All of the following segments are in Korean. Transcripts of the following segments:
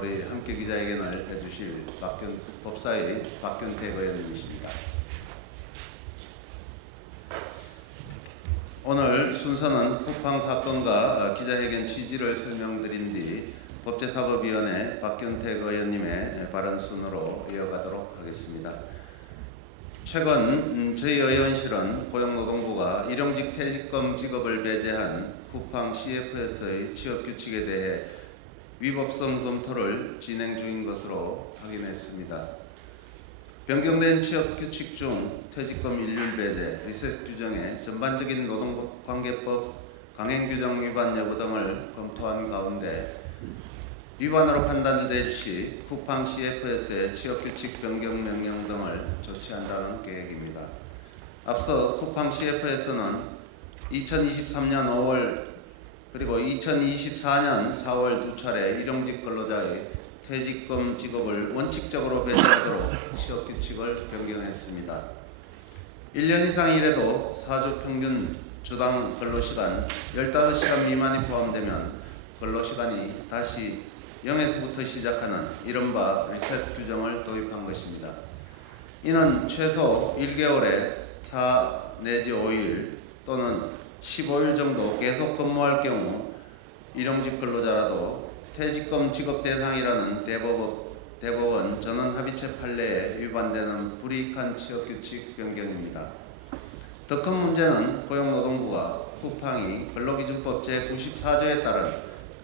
우리 함께 기자회견을 해주실 법사위 박균택 의원님이십니다. 오늘 순서는 쿠팡 사건과 기자회견 취지를 설명드린 뒤 법제사법위원회 박균택 의원님의 발언 순으로 이어가도록 하겠습니다. 최근 저희 의원실은 고용노동부가 일용직 퇴직금 지급을 배제한 쿠팡 CFS의 취업규칙에 대해 위법성 검토를 진행 중인 것으로 확인했습니다. 변경된 취업규칙 중 퇴직금 일률 배제, 리셋 규정의 전반적인 노동관계법 강행규정 위반 여부 등을 검토한 가운데 위반으로 판단될 시 쿠팡 CFS의 취업규칙 변경 명령 등을 조치한다는 계획입니다. 앞서 쿠팡 CFS는 2023년 5월 그리고 2024년 4월 두 차례 일용직 근로자의 퇴직금 지급을 원칙적으로 배제하도록 취업규칙을 변경했습니다. 1년 이상 일해도 사주 평균 주당 근로시간 15시간 미만이 포함되면 근로시간이 다시 0에서부터 시작하는 이른바 리셋 규정을 도입한 것입니다. 이는 최소 1개월에 4 내지 5일 또는 15일 정도 계속 근무할 경우 일용직 근로자라도 퇴직금 지급 대상이라는 대법원 전원합의체 판례에 위반되는 불이익한 취업규칙 변경입니다. 더 큰 문제는 고용노동부가 쿠팡이 근로기준법 제94조에 따른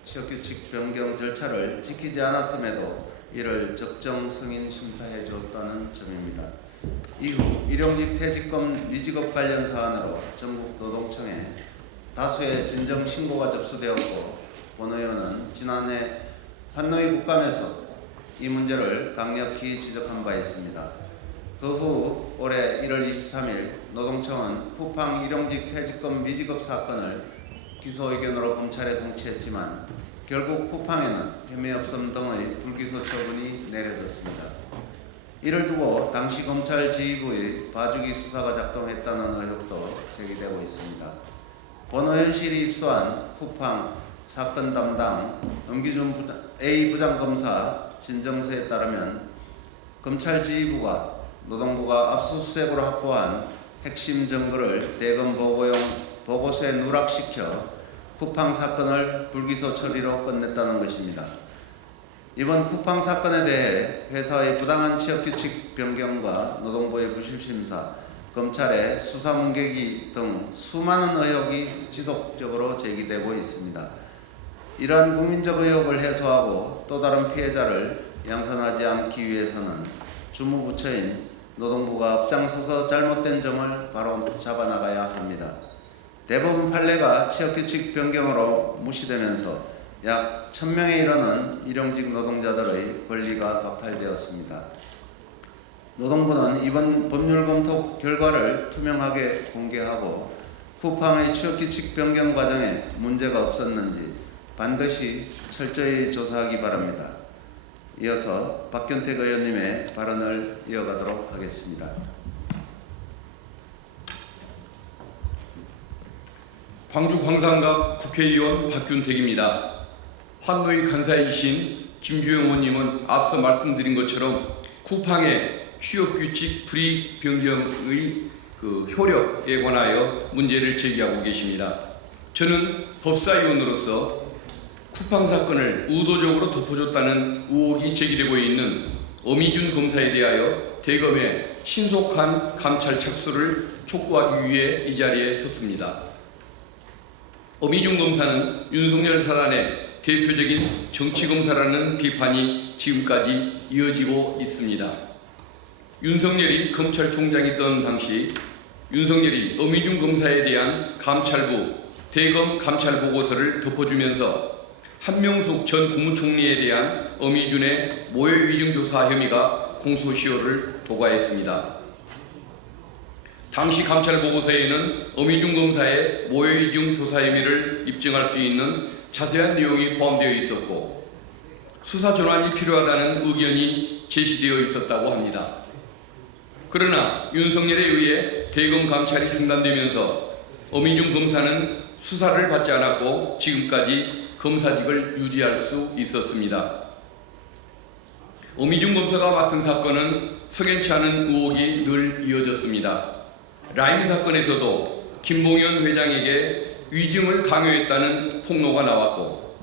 취업규칙 변경 절차를 지키지 않았음에도 이를 적정 승인 심사해 주었다는 점입니다. 이후 일용직 퇴직금 미지급 관련 사안으로 전국 노동청에 다수의 진정 신고가 접수되었고 본 의원은 지난해 환노위 국감에서 이 문제를 강력히 지적한 바 있습니다. 그 후 올해 1월 23일 노동청은 쿠팡 일용직 퇴직금 미지급 사건을 기소 의견으로 검찰에 송치했지만 결국 쿠팡에는 혐의 없음 등의 불기소 처분이 내려졌습니다. 이를 두고 당시 검찰 지휘부의 봐주기 수사가 작동했다는 의혹도 제기되고 있습니다. 본 의원실이 입수한 쿠팡 사건 담당 엄기준 A 부장검사 진정서에 따르면 검찰 지휘부가 노동부가 압수수색으로 확보한 핵심 증거를 대검 보고서에 누락시켜 쿠팡 사건을 불기소 처리로 끝냈다는 것입니다. 이번 쿠팡 사건에 대해 회사의 부당한 취업규칙 변경과 노동부의 부실심사, 검찰의 수사 문개기 등 수많은 의혹이 지속적으로 제기되고 있습니다. 이러한 국민적 의혹을 해소하고 또 다른 피해자를 양산하지 않기 위해서는 주무부처인 노동부가 앞장서서 잘못된 점을 바로 잡아나가야 합니다. 대법원 판례가 취업규칙 변경으로 무시되면서 약 1000명에 이르는 일용직 노동자들의 권리가 박탈되었습니다. 노동부는 이번 법률 검토 결과를 투명하게 공개하고 쿠팡의 취업규칙 변경 과정에 문제가 없었는지 반드시 철저히 조사하기 바랍니다. 이어서 박균택 의원님의 발언을 이어가도록 하겠습니다. 광주 광산갑 국회의원 박균택입니다. 환노위 간사이신 김주영 의원님은 앞서 말씀드린 것처럼 쿠팡의 취업규칙 불이익 변경의 효력에 관하여 문제를 제기하고 계십니다. 저는 법사위원으로서 쿠팡 사건을 의도적으로 덮어줬다는 의혹이 제기되고 있는 엄희준 검사에 대하여 대검의 신속한 감찰 착수를 촉구하기 위해 이 자리에 섰습니다. 엄희준 검사는 윤석열 사단의 대표적인 정치검사라는 비판이 지금까지 이어지고 있습니다. 윤석열이 검찰총장이던 당시 윤석열이 엄희준 검사에 대한 감찰부 대검 감찰 보고서를 덮어주면서 한명숙 전 국무총리에 대한 엄희준의 모욕위증조사 혐의가 공소시효를 도과했습니다. 당시 감찰 보고서에는 엄희준 검사의 모욕위증 조사 혐의를 입증할 수 있는 자세한 내용이 포함되어 있었고 수사 전환이 필요하다는 의견이 제시되어 있었다고 합니다. 그러나 윤석열에 의해 대검 감찰이 중단되면서 엄희준 검사는 수사를 받지 않았고 지금까지 검사직을 유지할 수 있었습니다. 어미중 검사가 맡은 사건은 석연치 않은 의혹이 늘 이어졌습니다. 라임 사건에서도 김봉현 회장에게 위증을 강요했다는 폭로가 나왔고,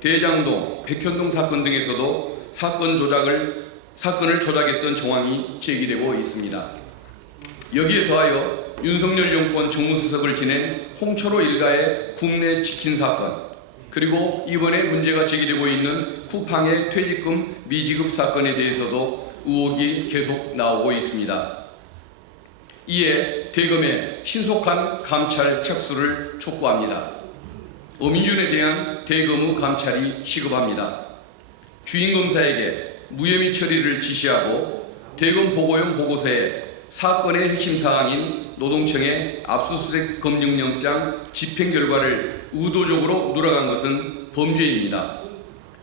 대장동, 백현동 사건 등에서도 사건을 조작했던 정황이 제기되고 있습니다. 여기에 더하여 윤석열 정권 정무수석을 지낸 홍철호 일가의 국내 치킨 사건, 그리고 이번에 문제가 제기되고 있는 쿠팡의 퇴직금 미지급 사건에 대해서도 의혹이 계속 나오고 있습니다. 이에 대검의 신속한 감찰 착수를 촉구합니다. 어민준에 대한 대검의 감찰이 시급합니다. 주인 검사에게 무혐의 처리를 지시하고 대검 보고용 보고서에 사건의 핵심 사항인 노동청의 압수수색 검증영장 집행 결과를 의도적으로 누락한 것은 범죄입니다.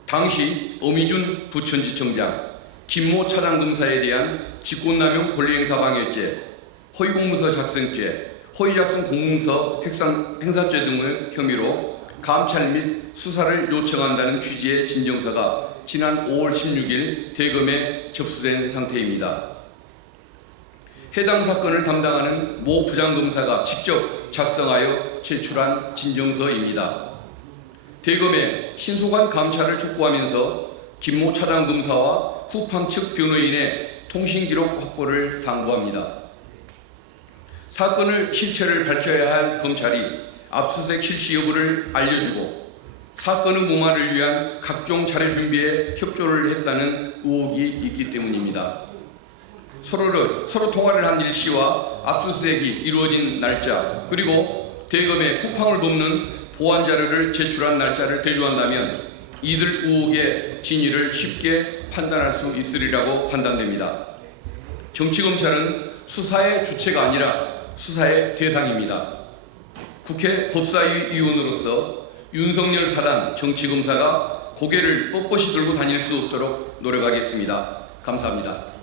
당시 어미준 부천지청장, 김모 차장검사에 대한 직권남용 권리행사 방해죄, 허위공문서 작성죄, 허위작성 공문서 행사죄 등의 혐의로 감찰 및 수사를 요청한다는 취지의 진정서가 지난 5월 16일 대검에 접수된 상태입니다. 해당 사건을 담당하는 모 부장검사가 직접 작성하여 제출한 진정서입니다. 대검의 신속한 감찰을 촉구하면서 김모 차장검사와 쿠팡 측 변호인의 통신기록 확보를 당부합니다. 사건의 실체를 밝혀야 할 검찰이 압수수색 실시 여부를 알려주고 사건의 무마를 위한 각종 자료 준비에 협조를 했다는 의혹이 있기 때문입니다. 서로 통화를 한 일시와 압수수색이 이루어진 날짜, 그리고 대검에 쿠팡을 돕는 보안 자료를 제출한 날짜를 대조한다면 이들 의혹의 진위를 쉽게 판단할 수 있으리라고 판단됩니다. 정치검찰은 수사의 주체가 아니라 수사의 대상입니다. 국회 법사위 위원으로서 윤석열 사단 정치검사가 고개를 뻣뻣이 들고 다닐 수 없도록 노력하겠습니다. 감사합니다.